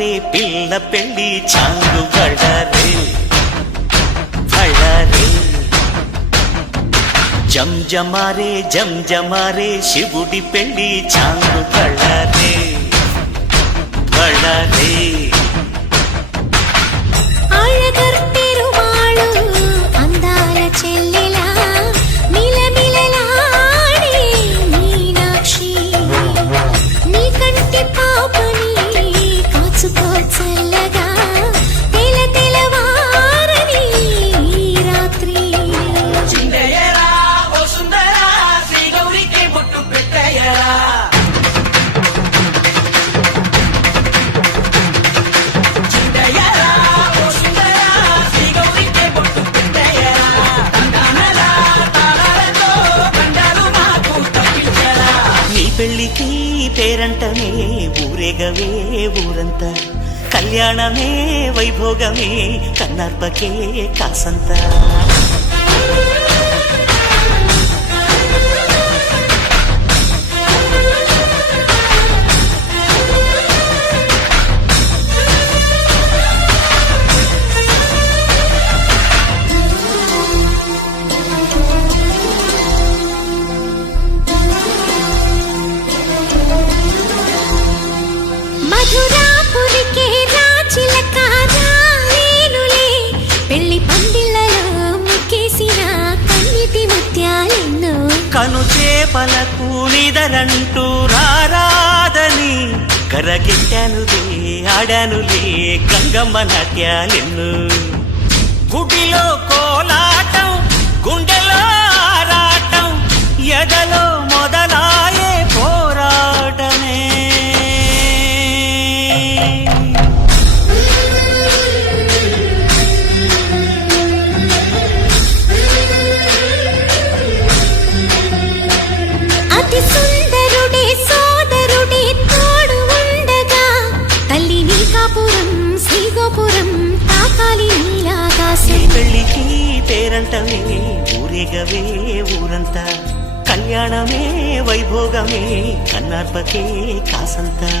జమారే పిల్ల పెళ్ళి చాంగు బళ్ళారే బళ్ళారే జమారే శివుడి పెళ్ళి చాంగు బళ్ళారే బళ్ళారే పెళ్ళికి పేరంటమే ఊరేగవే ఊరంతా కళ్యాణమే వైభోగమే కన్నార్పకే కాసంతా కను చేపలకు నిదరంటూ రారాదని కరగెట్టానులే ఆడానులే గంగమ్మ నాట్యాలెన్ను గుడిలో కోలాటం గుండెలో ఆరాటం ఎదలో మొదలాయే పోరాటమే పెళ్ళికి పేరంటమే ఊరేగవే ఊరంతా కళ్యాణమే వైభోగమే కన్నార్పకే కాసంతా